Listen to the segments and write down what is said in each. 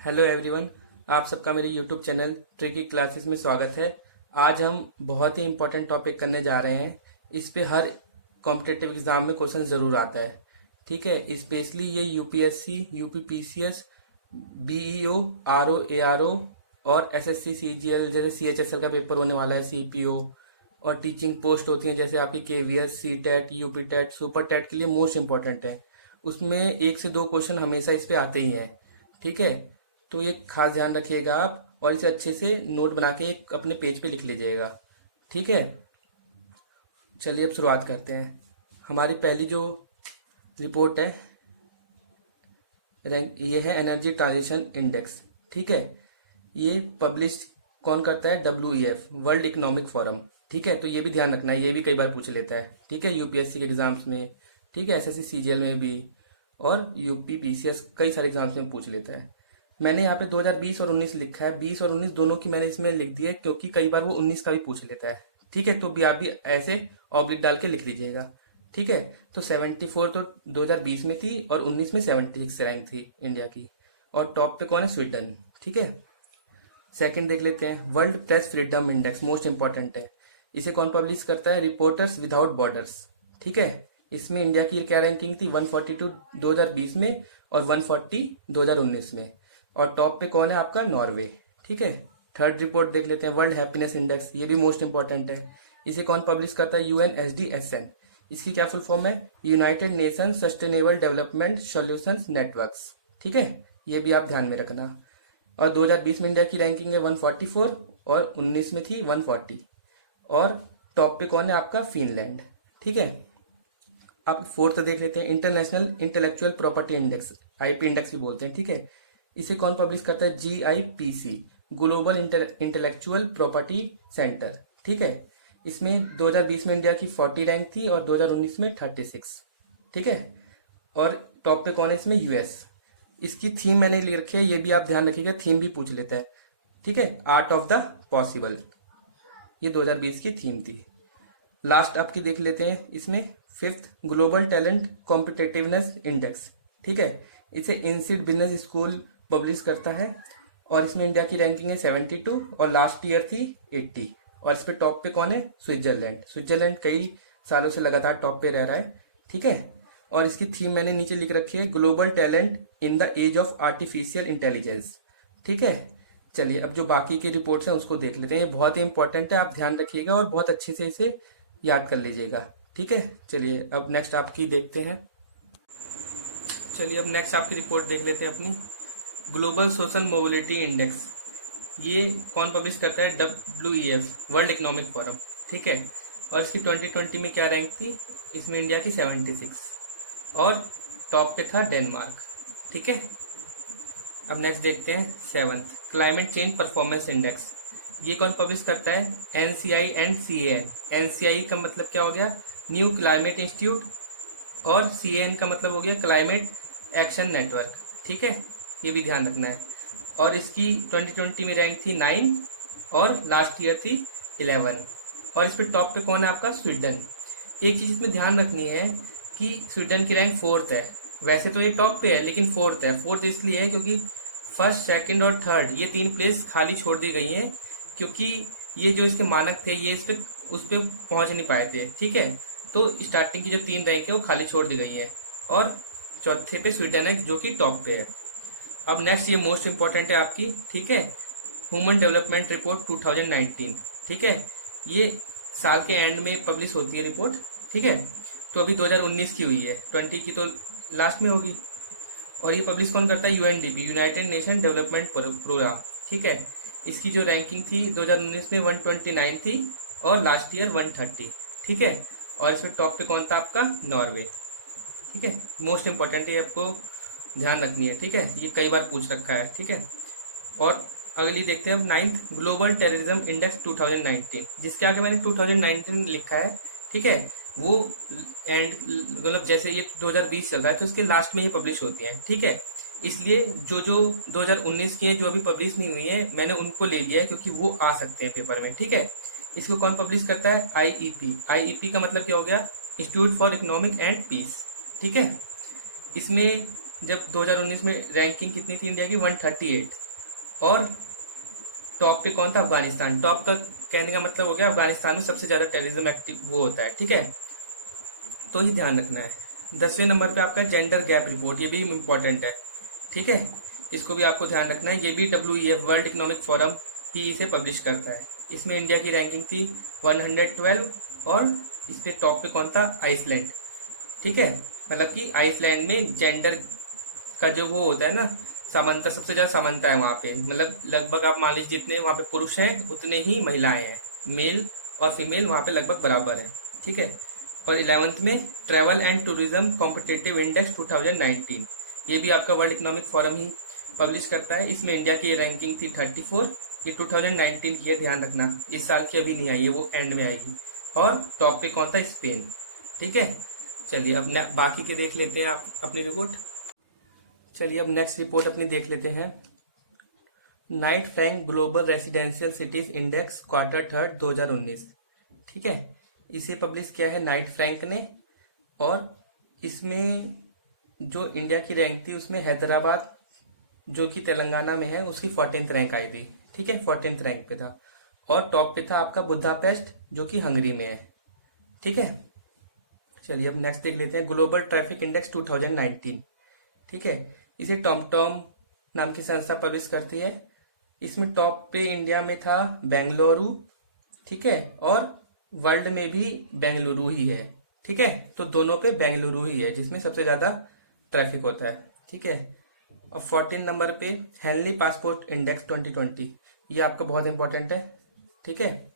Hello everyone. आप सबका मेरे यूट्यूब चैनल ट्रिकी क्लासेस में स्वागत है। आज हम बहुत ही इम्पोर्टेंट टॉपिक करने जा रहे हैं। इस पे हर कॉम्पिटिटिव एग्जाम में क्वेश्चन ज़रूर आता है। ठीक है, स्पेशली ये UPSC, UPPCS, BEO, RO, ARO और एसएससी, सीजीएल जैसे सीएचएसएल का पेपर होने वाला है, सीपीओ और टीचिंग पोस्ट होती हैं जैसे आपकी KVS, CTET, UP TET, super TET के लिए मोस्ट इम्पोर्टेंट है। उसमें 1 से 2 क्वेश्चन हमेशा इस पे आते ही हैं। ठीक है, तो ये खास ध्यान रखिएगा आप और इसे अच्छे से नोट बना के एक अपने पेज पे लिख लीजिएगा। ठीक है, चलिए अब शुरुआत करते हैं। हमारी पहली जो रिपोर्ट है ये है एनर्जी ट्रांजिशन इंडेक्स। ठीक है, ये पब्लिश कौन करता है? WEF, world economic forum. ठीक है, तो ये भी ध्यान रखना है, ये भी कई बार पूछ लेता है। ठीक है, यूपीएससी के एग्जाम्स में, ठीक है, एसएससी सीजीएल में भी और यूपी पीसीएस कई सारे एग्जाम्स में पूछ लेता है। मैंने यहाँ पे 2020 और 19 लिखा है, 20 और 19 दोनों की मैंने इसमें लिख दी है क्योंकि कई बार वो 19 का भी पूछ लेता है। ठीक है, तो भी आप भी ऐसे ऑब्लिक डाल के लिख लीजिएगा। ठीक है, तो 74 तो 2020 में थी और 19 में 76 रैंक थी इंडिया की। और टॉप पे कौन है? स्वीडन। ठीक है, सेकंड देख लेते हैं, world press freedom index, most important है। इसे कौन पब्लिश करता है? Reporters without borders. ठीक है, इसमें इंडिया की क्या रैंकिंग थी? 142 2020 में और 140 2019 में। और टॉप पे कौन है आपका? नॉर्वे। ठीक है, थर्ड रिपोर्ट देख लेते हैं, वर्ल्ड हैप्पीनेस इंडेक्स, ये भी मोस्ट इंपॉर्टेंट है। इसे कौन पब्लिश करता है? UNSDSN। इसकी क्या फुल फॉर्म है? United nation sustainable development solutions networks. ठीक है, ये भी आप ध्यान में रखना। और 2020 में इंडिया की रैंकिंग है 144 और 19 में थी 140। और टॉप पे कौन है आपका? फिनलैंड। ठीक है, आप फोर्थ देख लेते हैं, international intellectual property index, IP index भी बोलते हैं। ठीक है, इसे कौन पब्लिश करता है? GIPC, global intellectual property centre. ठीक है, इसमें 2020 में इंडिया की 40 रैंक थी और 2019 में 36। ठीक है, और टॉप पे कौन है इसमें? US। इसकी थीम मैंने लिख रखी है, ये भी आप ध्यान रखिएगा, थीम भी पूछ लेता है। ठीक है, आर्ट ऑफ द पॉसिबल, ये 2020 की थीम थी। लास्ट आपकी देख लेते हैं, इसमें fifth global talent competitiveness index. ठीक है, इसे इंसिड बिजनेस स्कूल पब्लिश करता है और इसमें इंडिया की रैंकिंग है 72 और लास्ट ईयर थी 80। और इस पे टॉप पे कौन है? स्विट्जरलैंड। स्विट्जरलैंड कई सालों से लगातार टॉप पे रह रहा है। ठीक है, और इसकी थीम मैंने नीचे लिख रखी है, global talent in the age of artificial intelligence. ठीक है, चलिए अब जो बाकी की रिपोर्ट्स हैं उसको देख लेते हैं। ये बहुत ही इंपॉर्टेंट है, आप ध्यान रखिएगा और बहुत अच्छे से इसे याद कर लीजिएगा। ठीक है, चलिए अब नेक्स्ट आपकी देखते हैं। चलिए अब नेक्स्ट आपकी रिपोर्ट देख लेते हैं अपनी, ग्लोबल सोशल मोबिलिटी इंडेक्स। ये कौन पब्लिश करता है? WEF, world economic forum. ठीक है, और इसकी 2020 में क्या रैंक थी? इसमें इंडिया की 76 और टॉप पे था डेनमार्क। ठीक है, अब नेक्स्ट देखते हैं seventh, climate change performance index. ये कौन पब्लिश करता है? NCI and CAN। NCI का मतलब क्या हो गया? न्यू क्लाइमेट इंस्टीट्यूट, और CAN का मतलब हो गया क्लाइमेट एक्शन नेटवर्क। ठीक है, ये भी ध्यान रखना है। और इसकी 2020 में रैंक थी 9 और लास्ट ईयर थी 11। और इस पे टॉप पे कौन है आपका? स्वीडन। एक चीज इसमें ध्यान रखनी है कि स्वीडन की रैंक 4th है। वैसे तो ये टॉप पे है लेकिन 4th है। 4th इसलिए है क्योंकि फर्स्ट, सेकंड और थर्ड ये 3 प्लेस खाली छोड़ दी गई हैं क्योंकि ये जो इसके मानक थे ये उस पे पहुंच नहीं पाए थे। ठीक है, तो स्टार्टिंग की जो 3 रैंक है वो खाली छोड़ दी गई है और चौथे पे स्वीडन है जो कि टॉप पे है। अब नेक्स्ट ये मोस्ट इंपॉर्टेंट है आपकी। ठीक है, ह्यूमन डेवलपमेंट रिपोर्ट 2019। ठीक है, ये साल के एंड में पब्लिश होती है रिपोर्ट। ठीक है, तो अभी 2019 की हुई है, 20 की तो लास्ट में होगी। और ये पब्लिश कौन करता है? UNDP, United Nation Development Programme. ठीक है, इसकी जो रैंकिंग थी 2019 में 129 थी और लास्ट ईयर 130। ठीक है, और इसमें टॉप पे कौन था आपका? नॉर्वे। ठीक है, मोस्ट इंपॉर्टेंट है, आपको ध्यान रखनी है। ठीक है, ये कई बार पूछ रखा है। ठीक है, और अगली देखते हैं अब नाइन्थ, ग्लोबल टेररिज्म इंडेक्स 2019, जिसके आगे मैंने 2019 लिखा है। ठीक है, वो एंड मतलब जैसे ये 2020 चल रहा है तो इसके लास्ट में ये पब्लिश होती है। ठीक है, इसलिए जो जो 2019 की हैं जो अभी पब्लिश नहीं हुई है मैंने उनको ले लिया है क्योंकि वो आ सकते हैं पेपर में। ठीक है, इसको कौन पब्लिश करता है? IEP। IEP का मतलब क्या हो गया? Institute for Economic and Peace. ठीक है, इसमें जब 2019 में रैंकिंग कितनी थी इंडिया की, 138, और टॉप पे कौन था, अफगानिस्तान। टॉप का कहने का मतलब हो गया अफगानिस्तान में सबसे ज्यादा टेररिज्म एक्टिव वो होता है, ठीक है, तो ये ध्यान रखना है। 10वें नंबर पे आपका जेंडर गैप रिपोर्ट, ये भी इम्पोर्टेंट है, ठीक है, इसको भी आपको ध्यान रखना है। ये भी WEF वर्ल्ड इकोनॉमिक फोरम ही इसे पब्लिश करता है। इसमें इंडिया की रैंकिंग थी 112 और इस पे टॉप पे कौन था, आइसलैंड, ठीक है, मतलब कि आइसलैंड में जेंडर का जो वो होता है ना, समानता, सबसे ज्यादा समानता है वहाँ पे, मतलब लगभग आप मान लीजिए जितने वहाँ पे पुरुष हैं उतने ही महिलाएं हैं, मेल और फीमेल वहाँ पे लगभग बराबर है, ठीक है। और 11th में travel and tourism competitive index 2019, ये भी आपका वर्ल्ड इकोनॉमिक फोरम ही पब्लिश करता है। इसमें इंडिया की रैंकिंग थी 34, ये 2019 की है, ध्यान रखना, इस साल की अभी नहीं आई है, वो एंड में आएगी। और टॉप पे कौन था, स्पेन, ठीक है। चलिए अब बाकी के देख लेते हैं आप अपनी रिपोर्ट। चलिए अब नेक्स्ट रिपोर्ट अपनी देख लेते हैं। Knight Frank global residential cities index quarter 3 2019, ठीक है, इसे पब्लिश किया है नाइट फ्रैंक ने। और इसमें जो इंडिया की रैंक थी उसमें हैदराबाद जो कि तेलंगाना में है उसकी 14th रैंक आई थी, ठीक है, 14th रैंक पे था। और टॉप पे था आपका बुदापेस्ट जो कि हंगरी में है, ठीक है। चलिए अब नेक्स्ट देख लेते हैं ग्लोबल ट्रैफिक इंडेक्स 2019, ठीक है, इसे टॉमटॉम नाम की संस्था पब्लिश करती है। इसमें टॉप पे इंडिया में था बेंगलुरु, ठीक है, और वर्ल्ड में भी बेंगलुरु ही है, ठीक है, तो दोनों पे बेंगलुरु ही है जिसमें सबसे ज्यादा ट्रैफिक होता है, ठीक है। और 14 नंबर पे हेनली पासपोर्ट इंडेक्स 2020, ये आपका बहुत इंपॉर्टेंट है, ठीक है।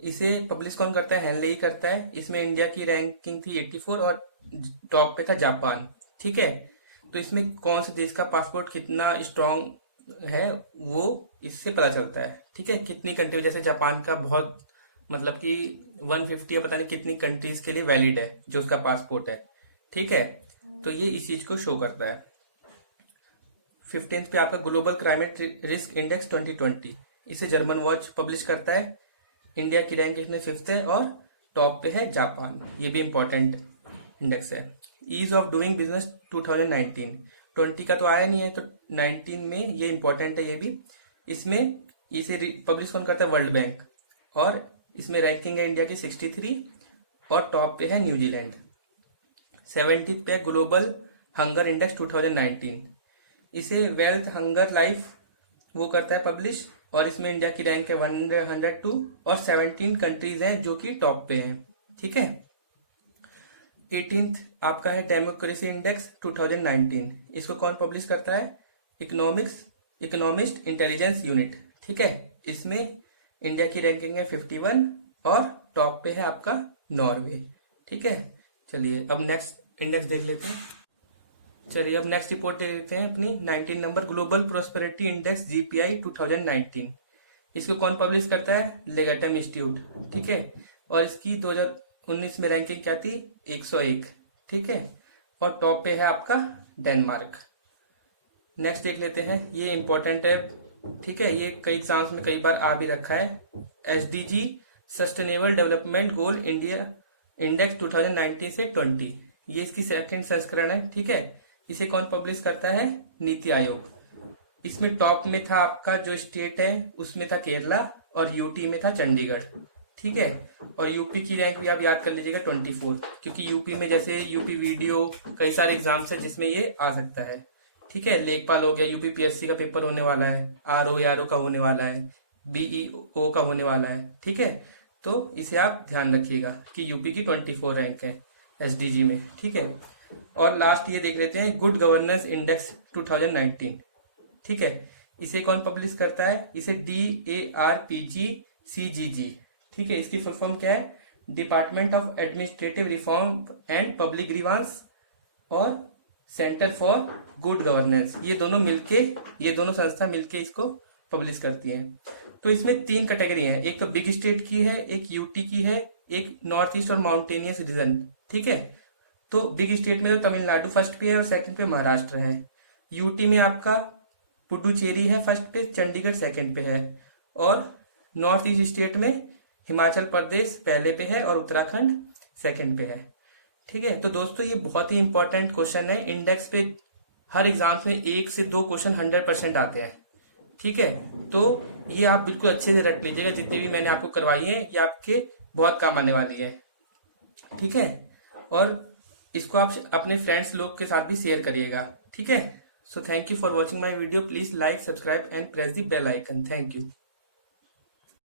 इसे पब्लिश कौन करता है, हेनली ही करता है। इसमें इंडिया की रैंकिंग थी 84 और टॉप पे था जापान, ठीक है। तो इसमें कौन से देश का पासपोर्ट कितना स्ट्रांग है वो इससे पता चलता है, ठीक है, कितनी कंट्री, जैसे जापान का बहुत मतलब कि 150 या पता नहीं कितनी कंट्रीज के लिए वैलिड है जो उसका पासपोर्ट है, ठीक है, तो ये इस चीज को शो करता है। 15th पे आपका ग्लोबल क्लाइमेट रिस्क इंडेक्स 2020, इसे जर्मन वॉच पब्लिश करता है। इंडिया की रैंक इसमें 5th है और टॉप पे है जापान, ये भी इंपॉर्टेंट इंडेक्स है। ईज ऑफ डूइंग बिजनेस 2019, 20 का तो आया नहीं है, तो 19 में ये इंपॉर्टेंट है ये भी। इसमें इसे पब्लिश कौन करता है, वर्ल्ड बैंक, और इसमें रैंकिंग है इंडिया की 63 और टॉप पे है न्यूजीलैंड। 70th पे ग्लोबल हंगर इंडेक्स 2019, इसे वेल्थ हंगर लाइफ वो करता है पब्लिश, और इसमें इंडिया की रैंक है 102 और 17 कंट्रीज हैं जो कि टॉप पे हैं, ठीक है। 18th आपका है डेमोक्रेसी इंडेक्स 2019, इसको कौन पब्लिश करता है, इकोनॉमिस्ट इंटेलिजेंस यूनिट, ठीक है। इसमें इंडिया की रैंकिंग है 51 और टॉप पे है आपका नॉर्वे, ठीक है। चलिए अब नेक्स्ट इंडेक्स देख लेते हैं। चलिए अब नेक्स्ट रिपोर्ट देख लेते हैं अपनी 19 number global prosperity index GPI 2019, इसको कौन पब्लिश करता है, लेगेटम इंस्टीट्यूट, ठीक है। और इसकी 2019 में रैंकिंग क्या थी, 101, ठीक है, और टॉप पे है आपका डेनमार्क। नेक्स्ट देख लेते हैं, ये इंपॉर्टेंट है, ठीक है, ये कई एग्जाम्स में कई बार आ भी रखा है। SDG sustainable development goal India index 2019 से 20, ये इसकी सेकंड संस्करण है, ठीक है। इसे कौन पब्लिश करता है, नीति आयोग। इसमें टॉप में था आपका जो स्टेट है उसमें था केरला और यूटी में था चंडीगढ़, ठीक है। और यूपी की रैंक भी आप याद कर लीजिएगा 24, क्योंकि यूपी में जैसे यूपी वीडियो कई सारे एग्जाम्स है जिसमें ये आ सकता है, ठीक है। लेखपाल हो गया, यूपी PSC का पेपर होने वाला है, RO का होने वाला है, BEO का होने वाला है, ठीक है। तो इसे आप ध्यान रखिएगा कि यूपी की 24 रैंक है SDG में, ठीक है। और लास्ट ये देख लेते हैं गुड गवर्नेंस इंडेक्स 2019, ठीक है, इसे कौन पब्लिश करता है, इसे DARPG-CGG, ठीक है। इसकी फुल फॉर्म क्या है, department of administrative reform and public grievance और सेंटर फॉर गुड गवर्नेंस, ये दोनों संस्था मिलके इसको पब्लिश करती है। तो इसमें 3 कैटेगरी है, एक तो बिग स्टेट की है, एक यूटी की है, एक नॉर्थ ईस्ट और माउंटेनियस रीजन, ठीक है। तो बिग स्टेट में तो तमिलनाडु फर्स्ट पे है और सेकंड पे महाराष्ट्र है। यूटी में आपका पुडुचेरी है फर्स्ट पे, चंडीगढ़ सेकंड पे है, और नॉर्थ ईस्ट स्टेट में हिमाचल प्रदेश पहले पे है और उत्तराखंड सेकंड पे है, ठीक है। तो दोस्तों ये बहुत ही इंपॉर्टेंट क्वेश्चन है, इंडेक्स पे हर एग्जाम्स में 1 से 2 क्वेश्चन 100% आते हैं। ठीक है, तो ये आप बिल्कुल अच्छे से रट लीजिएगा, जितनी भी मैंने आपको करवाई है ये आपके बहुत काम आने वाली है। ठीक है, और इसको आप अपने फ्रेंड्स लोग के साथ भी शेयर करिएगा। ठीक है, so thank you for watching my video. Please like, subscribe and press the bell icon. Thank you.